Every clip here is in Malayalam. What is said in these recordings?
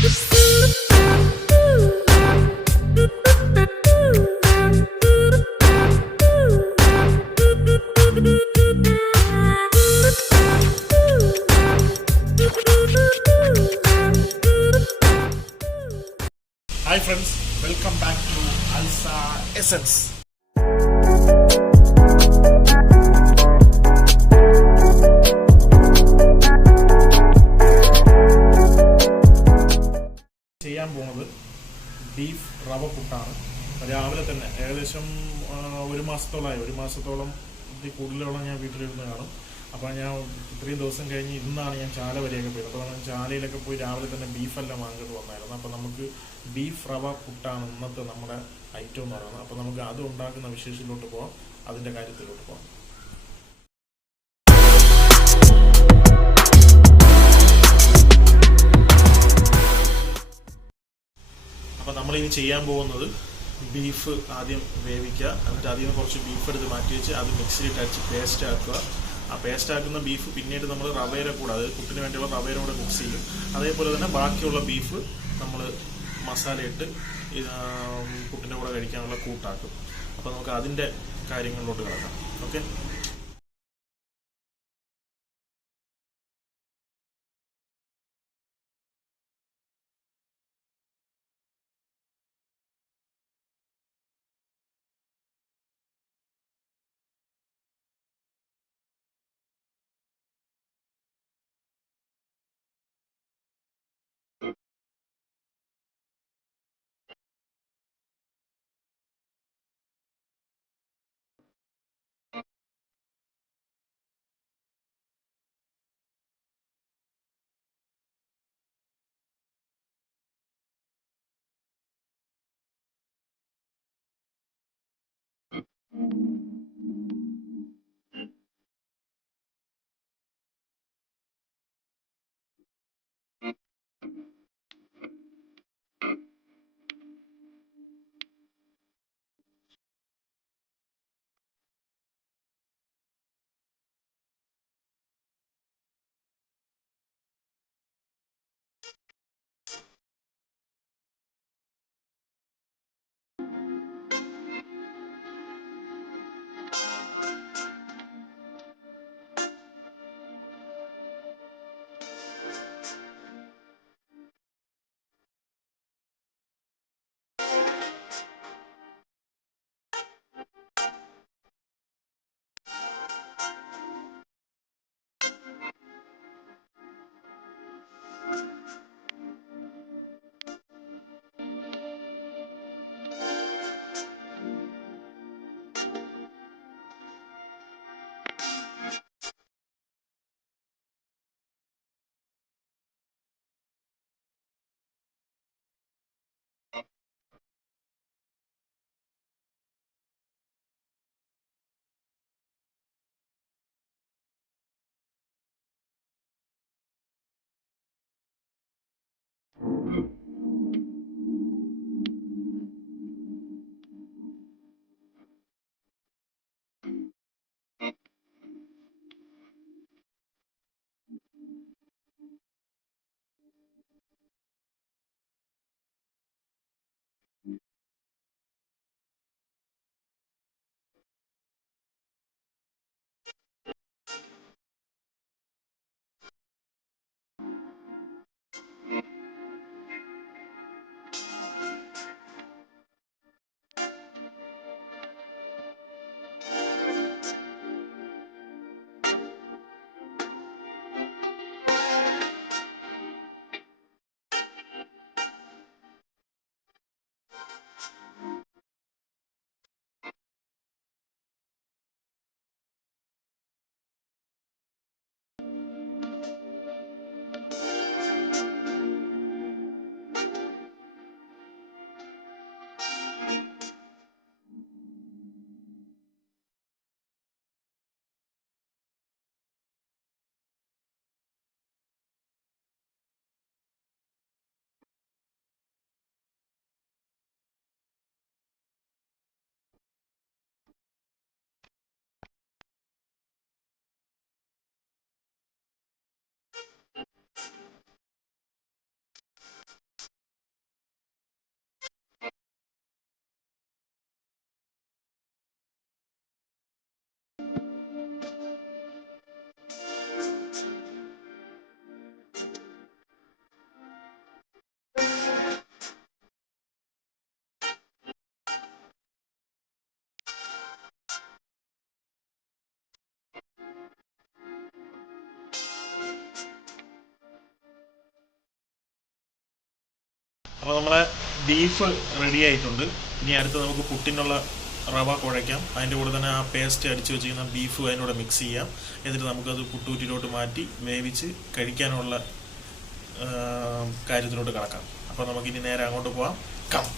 Hi friends, welcome back to Alsa Essence. ചെയ്യാൻ പോകുന്നത് ബീഫ് റവ പുട്ടാണ്. രാവിലെ തന്നെ ഏകദേശം ഒരു മാസത്തോളം കൂടുതലോളം ഞാൻ വീട്ടിലിരുന്ന് കാണും. അപ്പോൾ ഞാൻ ഇത്രയും ദിവസം കഴിഞ്ഞ് ഇന്നാണ് ഞാൻ ചാല വരെയൊക്കെ പോയത്. അപ്പോൾ നമ്മൾ ചാലയിലൊക്കെ പോയി രാവിലെ തന്നെ ബീഫെല്ലാം വാങ്ങിയിട്ട് വന്നായിരുന്നു. അപ്പോൾ നമുക്ക് ബീഫ് റവ പുട്ടാണ് ഇന്നത്തെ നമ്മുടെ ഐറ്റം എന്ന് പറയുന്നത്. അപ്പോൾ നമുക്ക് അത് ഉണ്ടാക്കുന്ന വിശേഷത്തിലോട്ട് പോകാം, അതിൻ്റെ കാര്യത്തിലോട്ട് പോകാം. അപ്പോൾ നമ്മളിനി ചെയ്യാൻ പോകുന്നത് ബീഫ് ആദ്യം വേവിക്കുക, എന്നിട്ട് അതിൽ നിന്ന് കുറച്ച് ബീഫ് എടുത്ത് മാറ്റി വെച്ച് അത് മിക്സിയിലിട്ട് അടിച്ച് പേസ്റ്റ് ആക്കുക. ആ പേസ്റ്റ് ആക്കുന്ന ബീഫ് പിന്നീട് നമ്മൾ റവയുടെ കൂടെ, അതായത് പുട്ടിന് വേണ്ടിയുള്ള റവയുടെ കൂടെ മിക്സ് ചെയ്യും. അതേപോലെ തന്നെ ബാക്കിയുള്ള ബീഫ് നമ്മൾ മസാലയിട്ട് പുട്ടിൻ്റെ കൂടെ കഴിക്കാനുള്ള കൂട്ടാക്കും. അപ്പോൾ നമുക്ക് അതിൻ്റെ കാര്യങ്ങളിലോട്ട് കിടക്കാം. ഓക്കെ. അപ്പോൾ നമ്മളെ ബീഫ് റെഡി ആയിട്ടുണ്ട്. ഇനി അടുത്ത് നമുക്ക് പുട്ടിനുള്ള റവ കുഴയ്ക്കാം. അതിൻ്റെ കൂടെ തന്നെ ആ പേസ്റ്റ് അടിച്ച് വെച്ചിരിക്കുന്ന ബീഫ് അതിൻ്റെ കൂടെ മിക്സ് ചെയ്യാം. എന്നിട്ട് നമുക്കത് പുട്ടുകുറ്റിയിലോട്ട് മാറ്റി വേവിച്ച് കഴിക്കാനുള്ള കാര്യത്തിലോട്ട് കടക്കാം. അപ്പോൾ നമുക്കിനി നേരെ അങ്ങോട്ട് പോവാം. കം.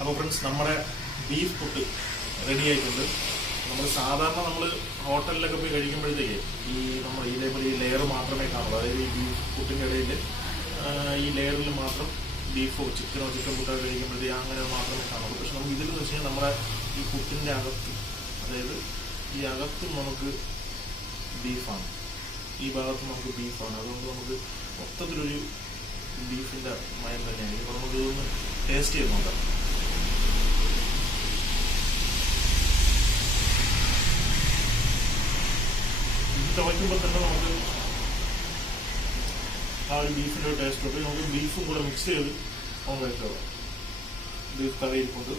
അപ്പോൾ ഫ്രണ്ട്സ്, നമ്മുടെ ബീഫ് പുട്ട് റെഡി ആയിട്ടുണ്ട്. നമ്മൾ സാധാരണ ഹോട്ടലിലൊക്കെ പോയി കഴിക്കുമ്പോഴത്തേക്ക് നമ്മൾ ഇതേപോലെ ഈ ലെയർ മാത്രമേ കാണുള്ളൂ. അതായത് ഈ ബീഫ് പുട്ടിൻ്റെ ഇടയിൽ ഈ ലെയറിൽ മാത്രം ബീഫോ ചിക്കൻ പുട്ടൊക്കെ കഴിക്കുമ്പോഴത്തേക്ക് അങ്ങനെ മാത്രമേ കാണുള്ളൂ. പക്ഷെ നമുക്ക് ഇതിലെന്ന് വെച്ച് കഴിഞ്ഞാൽ നമ്മുടെ ഈ പുട്ടിൻ്റെ അകത്ത്, അതായത് ഈ അകത്തും നമുക്ക് ബീഫാണ്, ഈ ഭാഗത്തും നമുക്ക് ബീഫാണ്. അതുകൊണ്ട് നമുക്ക് മൊത്തത്തിലൊരു ബീഫിൻ്റെ മയം തന്നെയാണ്. ഇപ്പോൾ നമുക്ക് ഇതൊന്ന് ടേസ്റ്റ് ചെയ്ത് നോക്കാം. ചവയ്ക്കുമ്പോൾ തന്നെ നമുക്ക് ആ ഒരു ബീഫിൻ്റെ ഒരു ടേസ്റ്റ് ഉണ്ട്. നമുക്ക് ബീഫും കൂടെ മിക്സ് ചെയ്ത് നമുക്ക് കഴിച്ചോളാം. ബീഫ് കറി ഇരിപ്പുണ്ട്.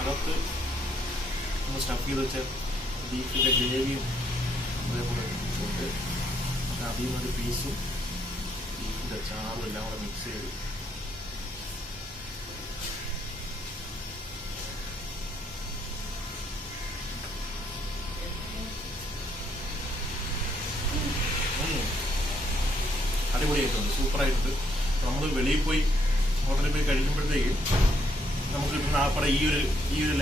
അകത്ത് നമ്മൾ സ്റ്റഫ് ചെയ്ത് വെച്ച ബീഫിൻ്റെ ഗ്രേവിയും അതേപോലെ ഉണ്ട്. അതിൽ നിന്നൊരു പീസും ബീഫിൻ്റെ ചാറും എല്ലാം കൂടെ മിക്സ് ചെയ്ത് സൂപ്പറായിട്ടുണ്ട്. നമ്മൾ വെളിയിൽ പോയി ഹോട്ടലിൽ പോയി കഴിക്കുമ്പോഴത്തേക്ക് നമുക്ക് കിട്ടുന്ന ആപ്പറ ഈ ഒരു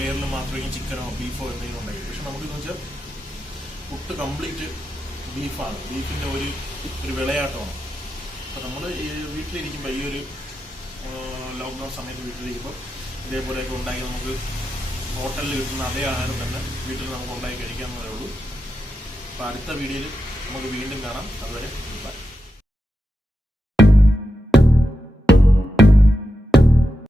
ലെയറിൽ മാത്രമേ ചിക്കനോ ബീഫോ എന്തെങ്കിലും ഉണ്ടായിരിക്കും. പക്ഷെ നമുക്കെന്ന് വെച്ചാൽ പുട്ട് കംപ്ലീറ്റ് ബീഫാണ്, ബീഫിൻ്റെ ഒരു വിളയാട്ടമാണ്. അപ്പോൾ നമ്മൾ വീട്ടിലിരിക്കുമ്പോൾ ഈ ഒരു ലോക്ക്ഡൗൺ സമയത്ത് വീട്ടിലിരിക്കുമ്പോൾ ഇതേപോലെയൊക്കെ ഉണ്ടാക്കി നമുക്ക് ഹോട്ടലിൽ കിട്ടുന്ന അതേ ആഹാരം തന്നെ വീട്ടിൽ നമുക്ക് ഉണ്ടാക്കി കഴിക്കാമെന്നേ ഉള്ളൂ. അപ്പോൾ അടുത്ത വീഡിയോയിൽ നമുക്ക് വീണ്ടും കാണാം. അതുവരെ ബൈ.